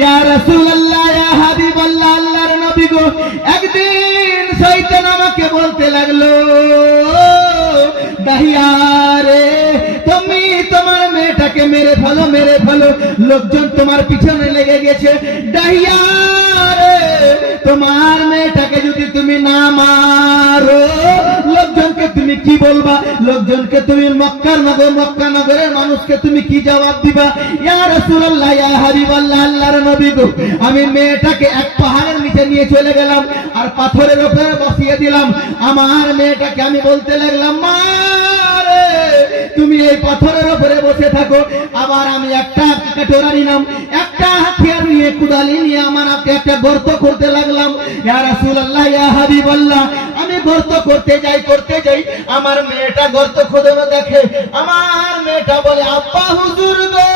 ইয়া রাসূলুল্লাহ, ইয়া হাবিবাল্লাহ, আল্লাহর নবী গো, একদিন শয়তান আমাকে বলতে লাগলো, দাহিয়া রে, তুমি তোমার মেয়েটাকে মেরে ফেলো, মেরে ফেলো, লোকজন তোমার পিছনে লেগে গেছে। দাহিয়া রে, তোমার মেয়েটাকে যদি তুমি না মারো, লোকজনকে তুমি কি বলবা? লোকজনকে তুমি মক্কা নগরের মানুষকে তুমি কি জবাব দিবা? ইয়া রাসূলুল্লাহ, ইয়া হাবিবাল্লাহ, আল্লাহর নবী গো, আমি মেয়েটাকে এক পাহাড়ের নিচে নিয়ে চলে গেলাম আর পাথরের উপরে বসিয়ে দিলাম। আমার মেয়েটাকে আমি বলতে লাগলাম, মা রে, তুমি এই পাথরের উপরে বসে থাকো। আবার আমি একটা কাটোরা নিলাম, একটা হাতিয়ার নিয়ে, কুদালি নিয়ে আমার একটা গর্ত করতে লাগলাম। ইয়া রাসূলুল্লাহ, ইয়া হাবিবাল্লাহ, আমি গর্ত করতে যাই, আমার মেয়েটা গর্ত খোদানো দেখে। আমার মেয়েটা বলে, আব্বা হুজুর গো,